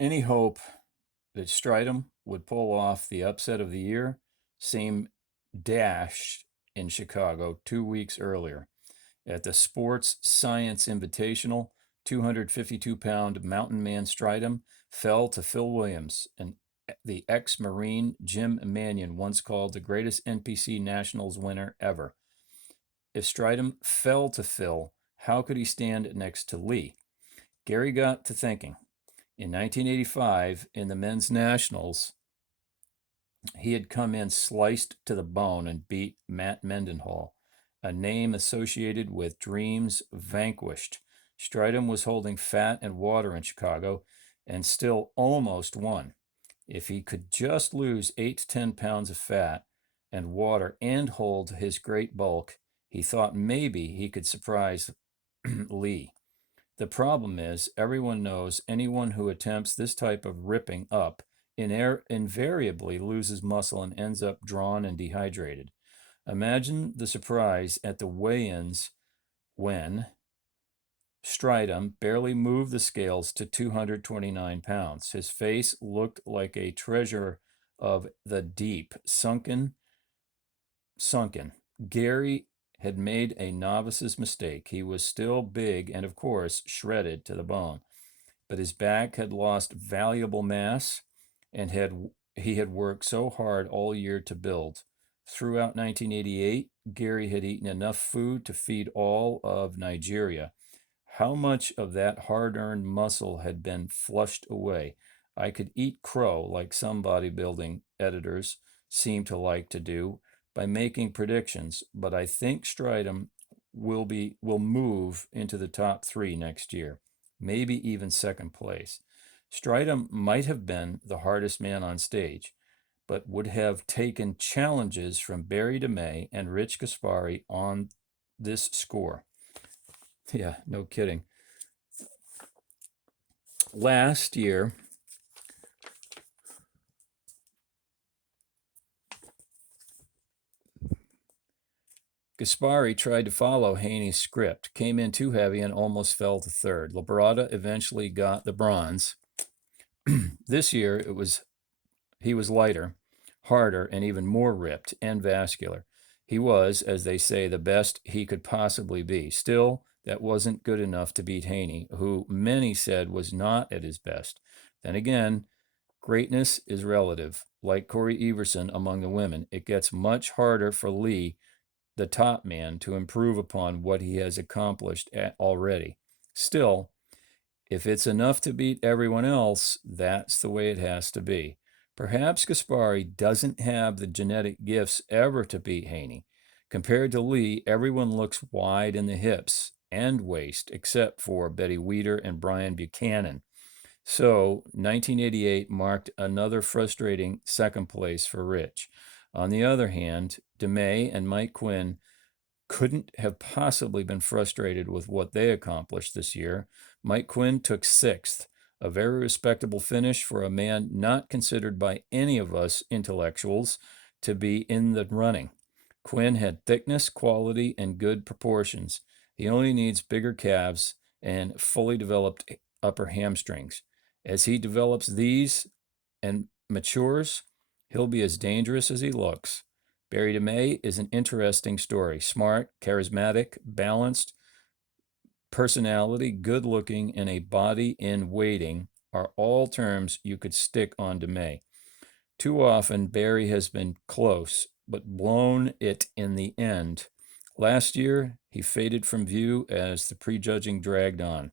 Any hope that Stridham would pull off the upset of the year seemed dashed in Chicago 2 weeks earlier. At the Sports Science Invitational, 252-pound mountain man Stridham fell to Phil Williams, and the ex-Marine Jim Manion once called the greatest NPC Nationals winner ever. If Stridham fell to Phil, how could he stand next to Lee? Gary got to thinking. In 1985, in the men's nationals, he had come in sliced to the bone and beat Matt Mendenhall, a name associated with dreams vanquished. Stridham was holding fat and water in Chicago and still almost won. If he could just lose 8 to 10 pounds of fat and water and hold his great bulk, he thought maybe he could surprise Lee. The problem is, everyone knows anyone who attempts this type of ripping up invariably loses muscle and ends up drawn and dehydrated. Imagine the surprise at the weigh-ins when Stridham barely moved the scales to 229 pounds. His face looked like a treasure of the deep, sunken. Gary had made a novice's mistake. He was still big and, of course, shredded to the bone, but his back had lost valuable mass and he had worked so hard all year to build. Throughout 1988, Gary had eaten enough food to feed all of Nigeria. How much of that hard-earned muscle had been flushed away? I could eat crow like some bodybuilding editors seem to like to do by making predictions, but I think Stridham will move into the top 3 next year, maybe even second place. Stridham might have been the hardest man on stage, but would have taken challenges from Barry DeMay and Rich Gaspari on this score. Yeah, no kidding. Last year, Gaspari tried to follow Haney's script, came in too heavy, and almost fell to third. Labrada eventually got the bronze. This year, he was lighter, harder, and even more ripped and vascular. He was, as they say, the best he could possibly be. Still, that wasn't good enough to beat Haney, who many said was not at his best. Then again, greatness is relative. Like Corey Everson among the women, it gets much harder for Lee, the top man, to improve upon what he has accomplished already. Still, if it's enough to beat everyone else, that's the way it has to be. Perhaps Gaspari doesn't have the genetic gifts ever to beat Haney. Compared to Lee, everyone looks wide in the hips and waist, except for Betty Weeder and Brian Buchanan. So, 1988 marked another frustrating second place for Rich. On the other hand, DeMay and Mike Quinn couldn't have possibly been frustrated with what they accomplished this year. Mike Quinn took sixth, a very respectable finish for a man not considered by any of us intellectuals to be in the running. Quinn had thickness, quality, and good proportions. He only needs bigger calves and fully developed upper hamstrings. As he develops these and matures, he'll be as dangerous as he looks. Barry DeMay is an interesting story. Smart, charismatic, balanced, personality, good looking, and a body in waiting are all terms you could stick on DeMay. Too often, Barry has been close, but blown it in the end. Last year, he faded from view as the prejudging dragged on.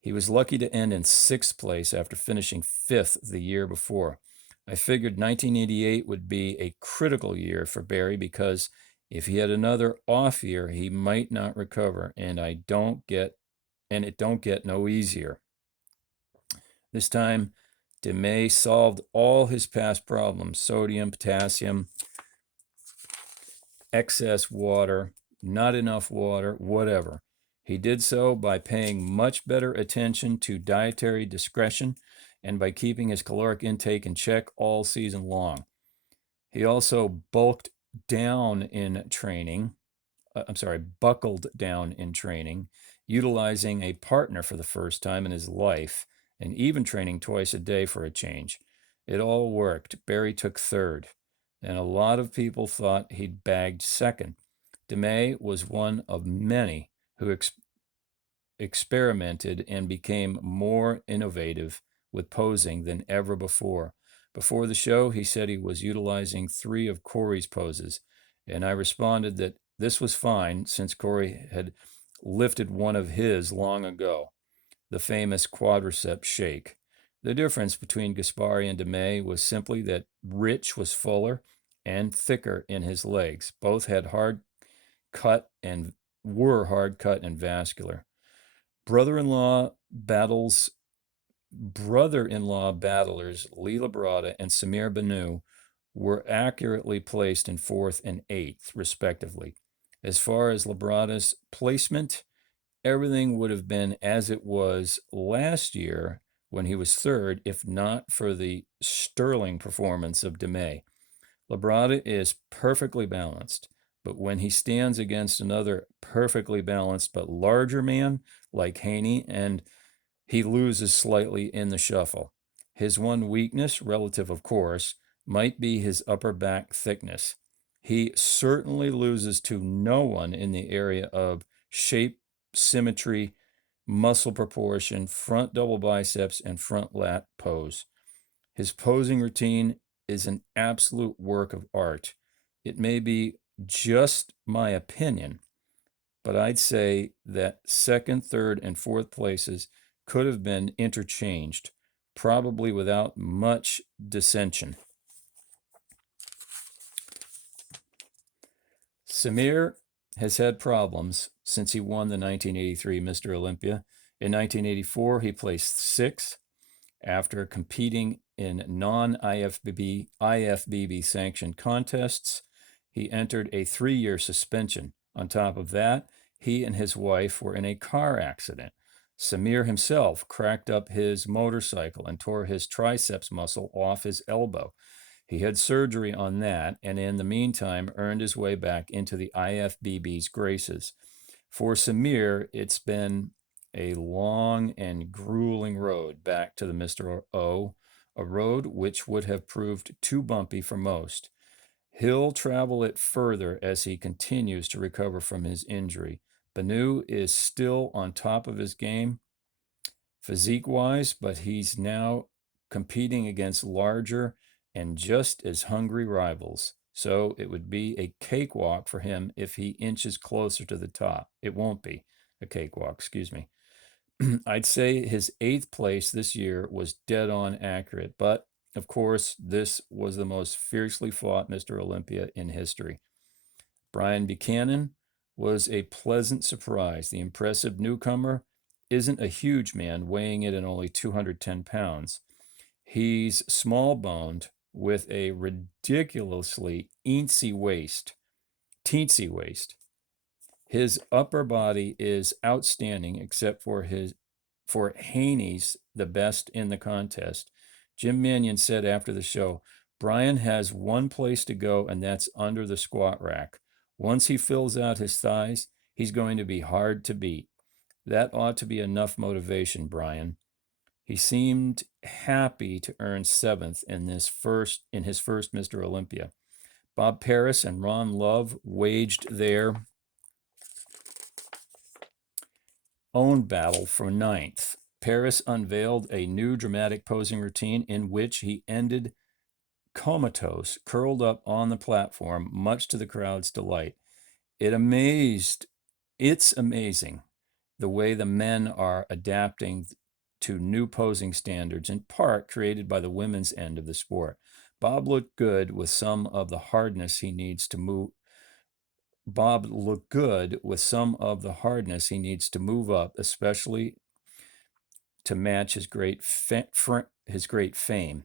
He was lucky to end in sixth place after finishing fifth the year before. I figured 1988 would be a critical year for Barry because if he had another off year, he might not recover, and it don't get no easier. This time, DeMay solved all his past problems: sodium, potassium, excess water, not enough water, whatever. He did so by paying much better attention to dietary discretion and by keeping his caloric intake in check all season long. He also buckled down in training, utilizing a partner for the first time in his life, and even training twice a day for a change. It all worked. Barry took third, and a lot of people thought he'd bagged second. DeMay was one of many who experimented and became more innovative with posing than ever before. Before the show, he said he was utilizing 3 of Corey's poses, and I responded that this was fine since Corey had lifted one of his long ago, the famous quadricep shake. The difference between Gaspari and DeMay was simply that Rich was fuller and thicker in his legs. Both had hard cut and were hard cut and vascular. Brother-in-law battles brother-in-law battlers Lee Labrada and Samir Banu were accurately placed in 4th and 8th, respectively. As far as Labrada's placement, everything would have been as it was last year when he was 3rd, if not for the sterling performance of DeMay. Labrada is perfectly balanced, but when he stands against another perfectly balanced but larger man like Haney, and he loses slightly in the shuffle. His one weakness, relative of course, might be his upper back thickness. He certainly loses to no one in the area of shape, symmetry, muscle proportion, front double biceps, and front lat pose. His posing routine is an absolute work of art. It may be just my opinion, but I'd say that 2nd, 3rd, and 4th places could have been interchanged, probably without much dissension. Samir has had problems since he won the 1983 Mr. Olympia. In 1984, he placed 6th after competing in non-IFBB sanctioned contests. He entered a 3-year suspension. On top of that, he and his wife were in a car accident. Samir himself cracked up his motorcycle and tore his triceps muscle off his elbow. He had surgery on that, and in the meantime earned his way back into the IFBB's graces. For Samir, it's been a long and grueling road back to the Mr. O, a road which would have proved too bumpy for most. He'll travel it further as he continues to recover from his injury. Banu is still on top of his game, physique-wise, but he's now competing against larger and just as hungry rivals. So it would be a cakewalk for him if he inches closer to the top. It won't be a cakewalk, excuse me. I'd say his 8th place this year was dead on accurate, but of course, this was the most fiercely fought Mr. Olympia in history. Brian Buchanan was a pleasant surprise. The impressive newcomer isn't a huge man, weighing in at only 210 pounds. He's small boned with a ridiculously teensy waist. His upper body is outstanding, except for Haney's the best in the contest. Jim Mannion said after the show, Brian has one place to go, and that's under the squat rack. Once he fills out his thighs, he's going to be hard to beat. That ought to be enough motivation, Brian. He seemed happy to earn 7th in his first Mr. Olympia. Bob Paris and Ron Love waged their own battle for 9th. Paris unveiled a new dramatic posing routine in which he ended comatose, curled up on the platform, much to the crowd's delight. It's amazing the way the men are adapting to new posing standards, in part created by the women's end of the sport. Bob looked good with some of the hardness he needs to move up, especially to match his great fame.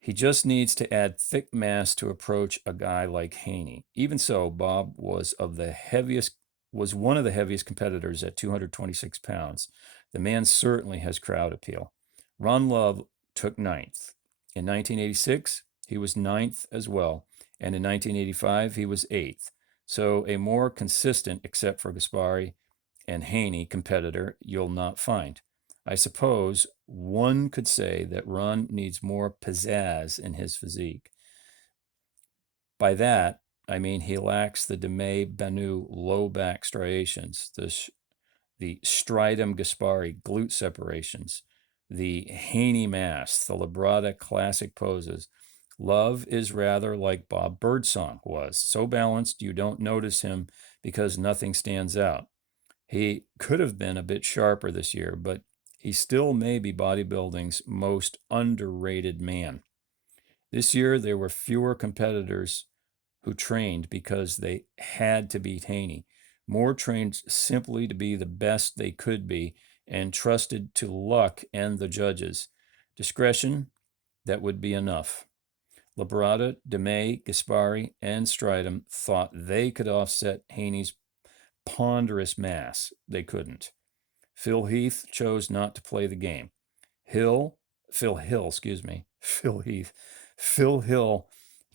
He just needs to add thick mass to approach a guy like Haney. Even so, Bob was one of the heaviest competitors at 226 pounds. The man certainly has crowd appeal. Ron Love took 9th. In 1986, he was 9th as well, and in 1985, he was 8th. So a more consistent, except for Gaspari and Haney, competitor you'll not find. I suppose one could say that Ron needs more pizzazz in his physique. By that, I mean he lacks the Demay Banu low back striations, the stridum Gaspari glute separations, the Haney mass, the Labrada classic poses. Love is rather like Bob Birdsong was, so balanced you don't notice him because nothing stands out. He could have been a bit sharper this year, but he still may be bodybuilding's most underrated man. This year, there were fewer competitors who trained because they had to beat Haney. More trained simply to be the best they could be and trusted to luck and the judges. Discretion, that would be enough. Labrada, DeMay, Gaspari, and Stridham thought they could offset Haney's ponderous mass. They couldn't. Phil Heath chose not to play the game. Phil Hill, excuse me, Phil Heath. Phil Hill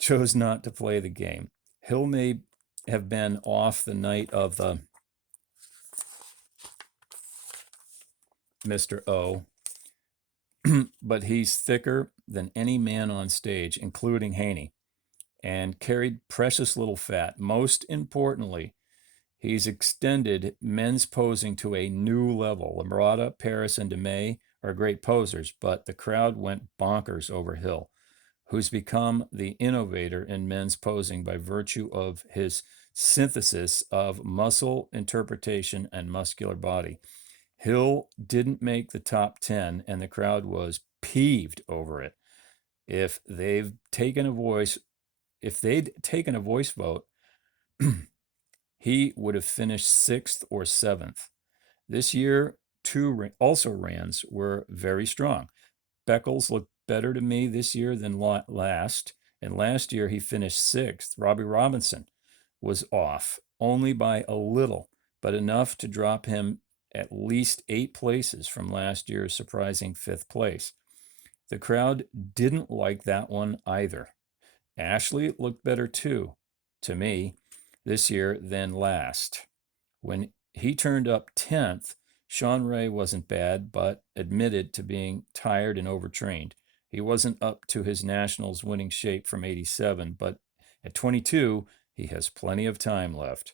chose not to play the game. Hill may have been off the night of the Mr. O, but he's thicker than any man on stage, including Haney, and carried precious little fat. Most importantly, he's extended men's posing to a new level. Lamarada, Paris, and DeMay are great posers, but the crowd went bonkers over Hill, who's become the innovator in men's posing by virtue of his synthesis of muscle interpretation and muscular body. Hill didn't make the top 10, and the crowd was peeved over it. If they've taken a voice, if they'd taken a voice vote, he would have finished 6th or 7th. This year, two also rans were very strong. Beckles looked better to me this year than last, and last year he finished 6th. Robbie Robinson was off, only by a little, but enough to drop him at least 8 places from last year's surprising 5th place. The crowd didn't like that one either. Ashley looked better too, to me, this year than last. When he turned up 10th, Sean Ray wasn't bad, but admitted to being tired and overtrained. He wasn't up to his nationals winning shape from 87, but at 22, he has plenty of time left.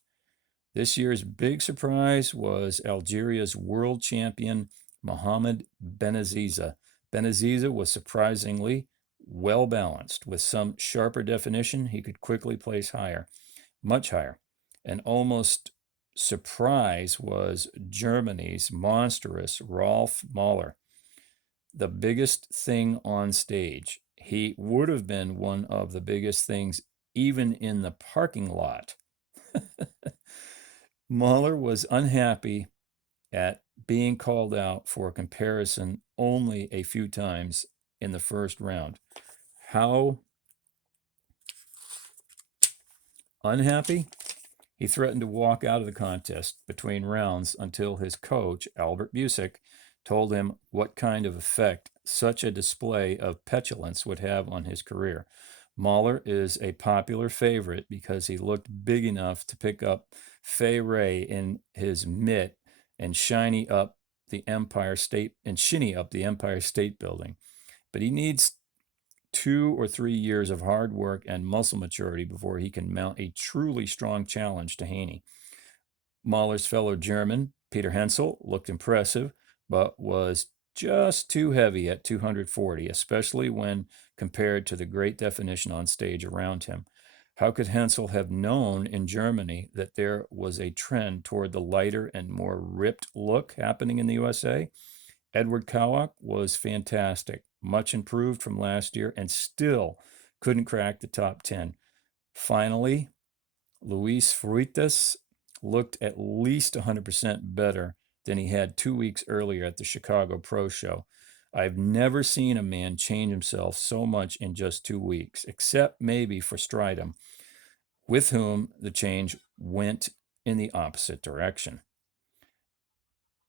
This year's big surprise was Algeria's world champion, Mohamed Benaziza. Benaziza was surprisingly well balanced. With some sharper definition, he could quickly place higher, much higher. An almost surprise was Germany's monstrous Rolf Mahler, the biggest thing on stage. He would have been one of the biggest things even in the parking lot. Mahler was unhappy at being called out for a comparison only a few times in the first round. How unhappy? He threatened to walk out of the contest between rounds until his coach, Albert Busick, told him what kind of effect such a display of petulance would have on his career. Mahler is a popular favorite because he looked big enough to pick up Fay Ray in his mitt and shinny up the Empire State Building. But he needs 2 or 3 years of hard work and muscle maturity before he can mount a truly strong challenge to Haney. Mahler's fellow German, Peter Hensel, looked impressive, but was just too heavy at 240, especially when compared to the great definition on stage around him. How could Hensel have known in Germany that there was a trend toward the lighter and more ripped look happening in the USA? Edward Kowak was fantastic, much improved from last year, and still couldn't crack the top 10. Finally, Luis Fruitas looked at least 100% better than he had 2 weeks earlier at the Chicago Pro Show. I've never seen a man change himself so much in just 2 weeks, except maybe for Stridham, with whom the change went in the opposite direction.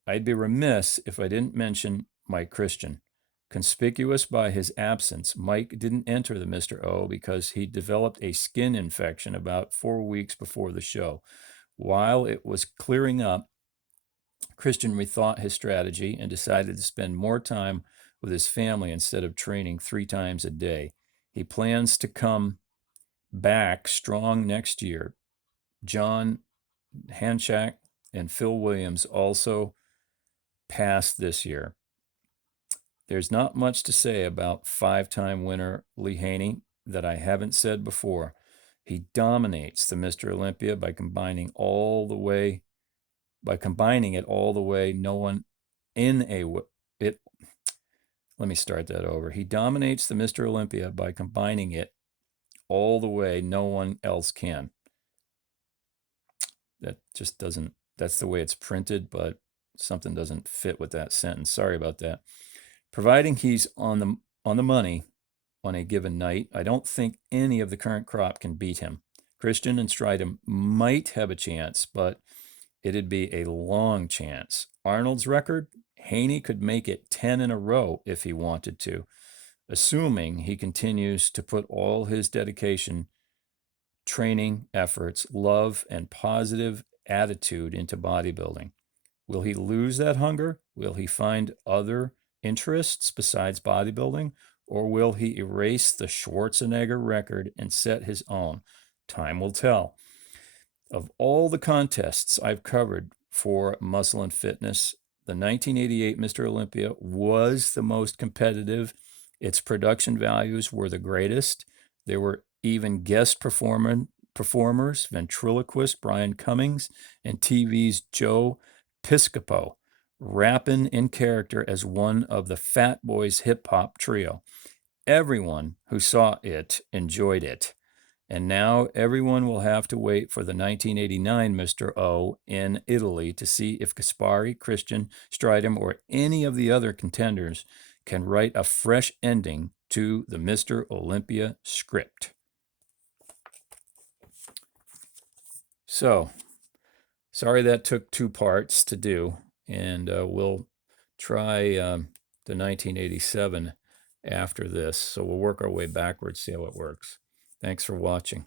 I'd be remiss if I didn't mention Mike Christian. Conspicuous by his absence, Mike didn't enter the Mr. O because he developed a skin infection about 4 weeks before the show. While it was clearing up, Christian rethought his strategy and decided to spend more time with his family instead of training 3 times a day. He plans to come back strong next year. John Hanchak and Phil Williams also passed this year. There's not much to say about 5-time winner Lee Haney that I haven't said before. He dominates the Mr. Olympia by combining it all the way. No one in a it. Let me start that over. He dominates the Mr. Olympia by combining it all the way no one else can. That just doesn't. That's the way it's printed, but something doesn't fit with that sentence. Sorry about that. Providing he's on the money on a given night, I don't think any of the current crop can beat him. Christian and Stridham might have a chance, but it'd be a long chance. Arnold's record, Haney could make it 10 in a row if he wanted to, assuming he continues to put all his dedication, training efforts, love, and positive attitude into bodybuilding. Will he lose that hunger? Will he find other interests besides bodybuilding? Or will he erase the Schwarzenegger record and set his own? Time will tell. Of all the contests I've covered for Muscle and Fitness, the 1988 Mr. Olympia was the most competitive. Its production values were the greatest. There were even guest performers, ventriloquist Brian Cummings and TV's Joe Piscopo, rapping in character as one of the Fat Boys hip hop trio. Everyone who saw it enjoyed it. And now everyone will have to wait for the 1989 Mr. O in Italy to see if Gaspari, Christian, Stridham, or any of the other contenders can write a fresh ending to the Mr. Olympia script. So, sorry that took 2 parts to do, and we'll try the 1987 after this. So we'll work our way backwards, see how it works. Thanks for watching.